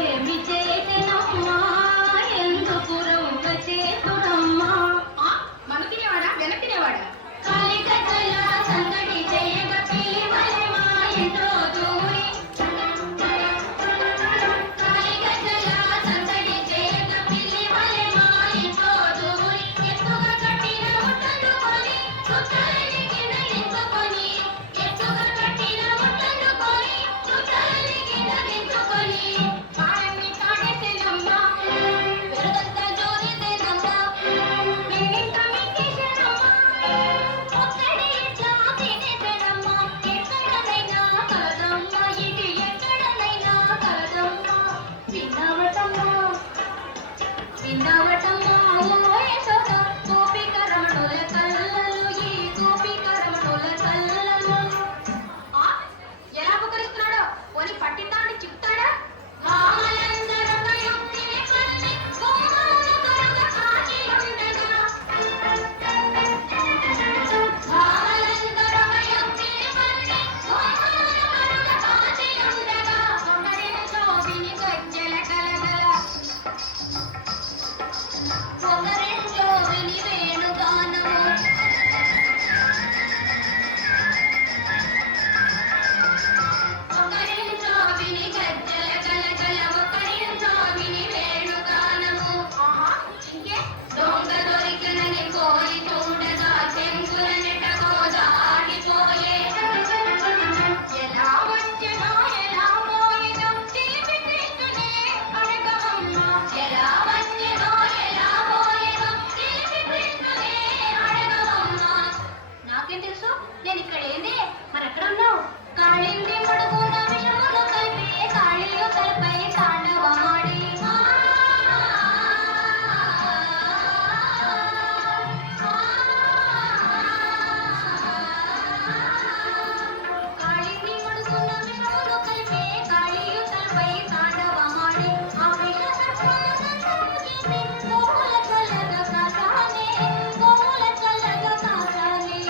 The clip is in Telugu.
ఏమి చేసెనమ్మా ఎందుకు రొంగ చేతురమ్మా? మను తినేవాడా వెన తినేవాడా? కలిగజల సందడి చేయగ పిలివలె మా ఇంట్లో దూరి. కలిగజల సందడి చేయగ పిలివలె మా ఇంట్లో దూరి. ఎత్తుగా కట్టిన ముట్టలుకొని చుట్టాలని గిన్నెలించుకొని. ఎత్తుగా కట్టిన ముట్టలుకొని చుట్టాలని గిన్నెలించుకొని. కాళ్ళని తాడేసెనమ్మా వెలుగంతా జోరేసెనమ్మా. మేమింట మింగేసెనమ్మా ఒక్కడే ఇట్లా తినేసెనమ్మా. ఎక్కడనైనా కలదమ్మా ఇది ఎక్కడనైనా కలదమ్మా. విన్నావటమ్మా విన్నావటమ్మా ఓ యశోద గోపిక రమణుల కళ్ళలు ఈ గోపిక రమణుల కళ్ళలు. ఎలా అపకరిస్తున్నాడో పోనీ పట్టిద్దామని చెప్తాడా? భామలందరొక యుక్తిని పన్ని కొమ్మలు కరుగ కాచి ఉండగా. భామలందరొక యుక్తిని పన్ని కొమ్మలు కరుగ కాచి ఉండగా. ఒకరింట్లో విని గజ్జెల కలగల ఒకరింట్లో విని వేణుగానము. ఒకరింట్లో విని గజ్జెల కలగల ఒకరింట్లో విని వేణుగానము. ఇంకే దొంగ దొరికినని కోరి చూడగా చెంగుల నెట్టగో దాటిపోయే. ఎలా వచ్చెనో ఎలా పోయినో చిలిపి కృష్ణునే అడగవమ్మా. ఎలా వచ్చెనో ఎలా పోయినో చిలిపి కృష్ణునే అడగవమ్మా. నాకేం తెలుసు నేను ఇక్కడ ఏంది మరి ఎక్కడ ఉన్నావు? కాళింది ముడుగున విషములు కలిపి కాళీయు తలపై తాండవమాడి. కాళింది ముడుగున విషములు కలిపి కాళీయు తలపై తాండవమాడి. ఆ విష సర్పము సంతము చేసి గోవుల చల్లగా కాసానే గోవుల చల్లగా కాసానే.